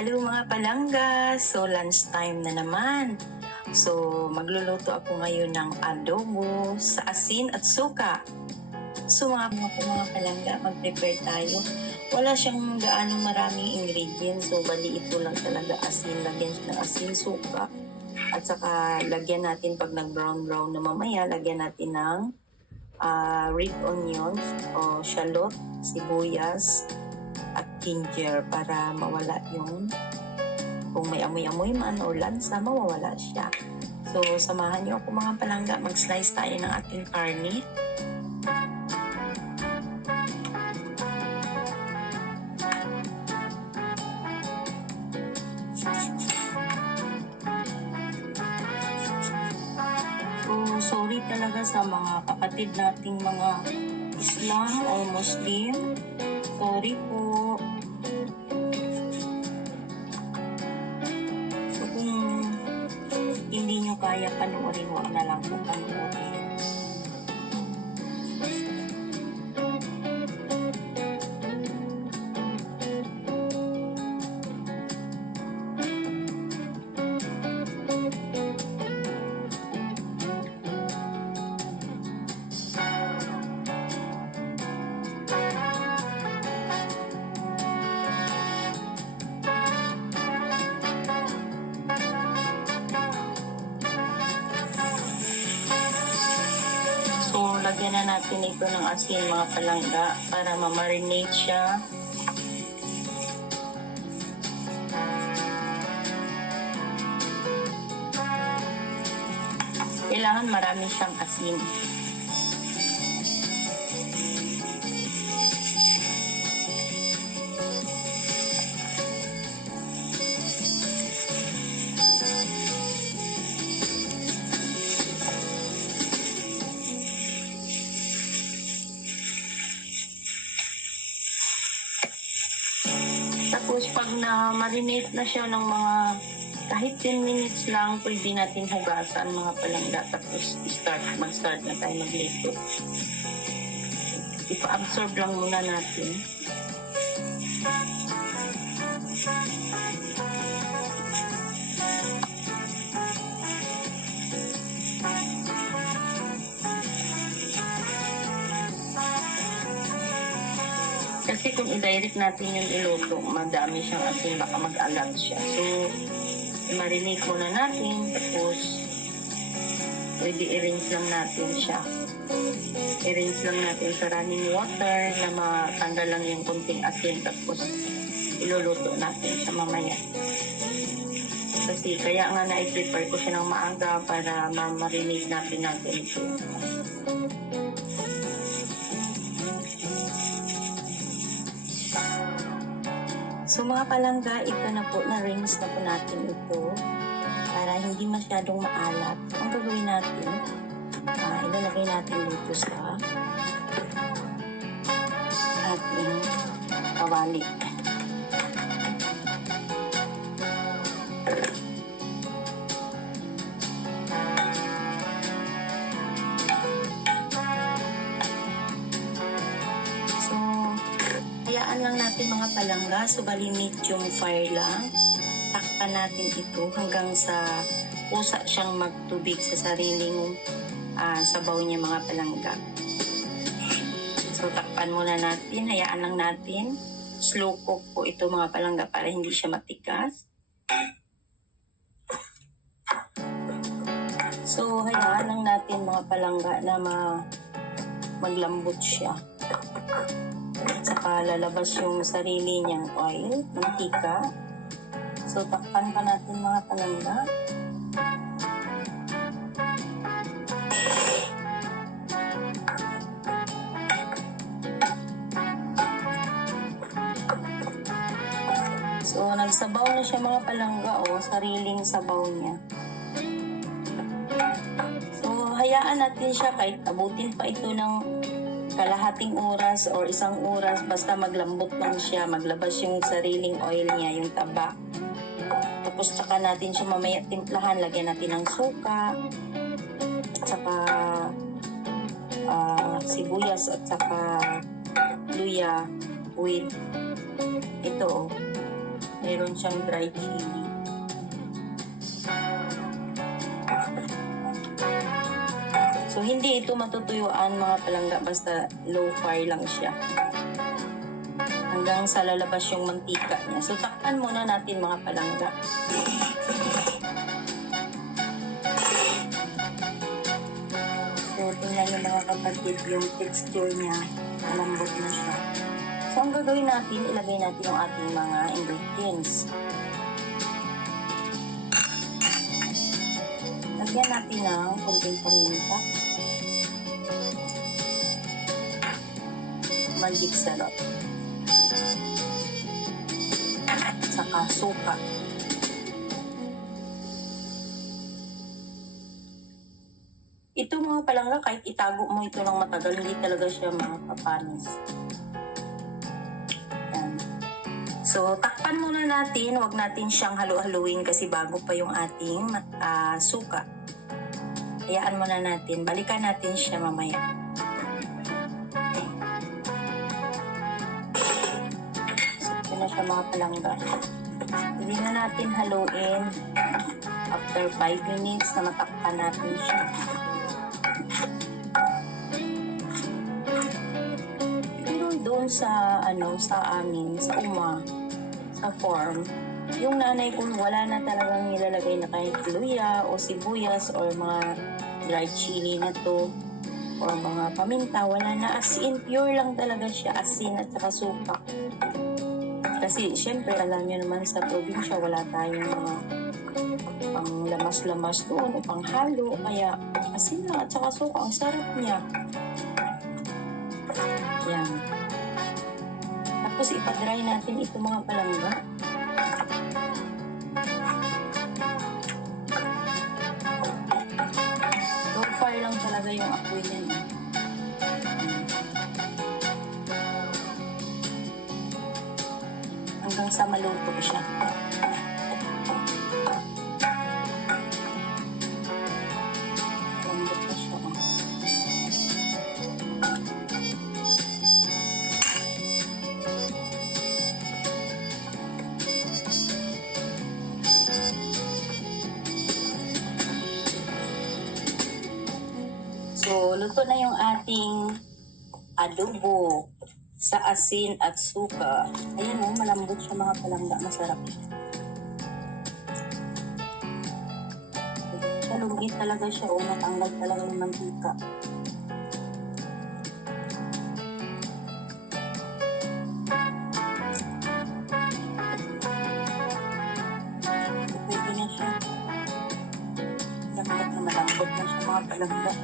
Hello mga palangga! So lunch time na naman. So magluluto ako ngayon ng adobo sa asin at suka. So mga palangga, mag-prepare tayo. Wala siyang gaanong maraming ingredients. So bali ito lang talaga asin. Lagyan siya ng asin, suka. At saka lagyan natin pag nag-brown na mamaya, lagyan natin ng red onions o shallot, sibuyas, at ginger para mawala yung kung may amoy-amoy man o lansa, mawawala siya. So, samahan niyo ako mga palangga. Mag-slice tayo ng ating karne. So, sorry talaga sa mga kapatid nating mga Islam o Muslim. Sorry po. So, kung hindi nyo kaya panoorin, huwag na lang po panoorin. So, lagyan na natin ito ng asin mga palangga para ma-marinate siya. Kailangan marami siyang asin. Tapos pag na-marinate na siya ng mga kahit 10 minutes lang, pwede natin hugasan mga palangga. Tapos mag-start na tayo magluto. Ipa-absorb lang muna natin. Kasi kung i-direct natin yung iluto, madami siyang asin, baka mag-alag siya. So, i-marinate muna natin, tapos pwede i-rinse lang natin siya. I-rinse lang natin sa running water na matanggal lang yung kunting asin, tapos iluluto natin sa mamaya. Kasi kaya nga na-prepare ko siya ng maaga para ma-marinate natin ito. So mga palangga, ito na po, na-rinse na po natin ito para hindi masyadong maalat. Ang gagawin natin, ilalagay natin dito sa ating kawali. Hayaan lang natin mga palangga, so bali medium fire lang. Takpan natin ito hanggang sa pusa siyang magtubig sa sariling sabaw niya mga palangga. So takpan muna natin, hayaan lang natin. Slow cook po ito mga palangga para hindi siya matigas. So hayaan lang natin mga palangga na maglambot siya. At saka lalabas yung sarili niyang oil, mantika. So, takpan pa natin mga palangga. So, nagsabaw na siya mga palangga, sariling sabaw niya. So, hayaan natin siya kahit abutin pa ito ng kalahating oras or isang oras, basta maglambot lang siya, maglabas yung sariling oil niya, yung taba. Tapos saka natin siya mamaya timplahan, lagyan natin ng suka, at saka sibuyas, at saka luya with ito. meron siyang dry chili. So, hindi ito matutuyuan mga palangga, basta low fire lang siya. Hanggang sa lalabas yung mantika niya. So, takpan muna natin mga palangga. So, tingnan nyo mga kapatid, yung texture niya, malambot na siya. So, ang gagawin natin, ilagay natin yung ating mga ingredients. Lagyan natin ng konting paminta. Magic salad. Saka suka. Ito mga palangga, kahit itago mo ito ng matagal, hindi talaga siya makapanis. Yan. So, takpan muna natin. Huwag natin siyang halu-haluin kasi bago pa yung ating suka. Hayaan muna natin. Balikan natin siya mamaya. So, ito na siya mga palangga. Hindi na natin haluin. After 5 minutes na matakpan natin siya. Pero doon sa amin, sa sa farm, yung nanay ko wala na talagang nilalagay na kahit luya o sibuyas or mga dried chili na to or mga paminta, wala na, as in pure lang talaga siya, asin at saka suka. Kasi syempre alam niyo naman sa probinsya wala tayong mga pang lamas-lamas doon o pang halo, kaya asin lang at saka suka, ang sarap niya. Yan. Tapos ipa-dry natin ito mga palangga. Low fire lang talaga yung apoy niyan. Hanggang sa maluto siya. Lambot na siya. So, luto na yung ating adobo sa asin at suka. Ayan o, malambot siya mga palangga. Masarap siya. Malungit talaga siya o, natanggal talaga yung mantika. Pwede na siya. Malambot na siya mga palangga.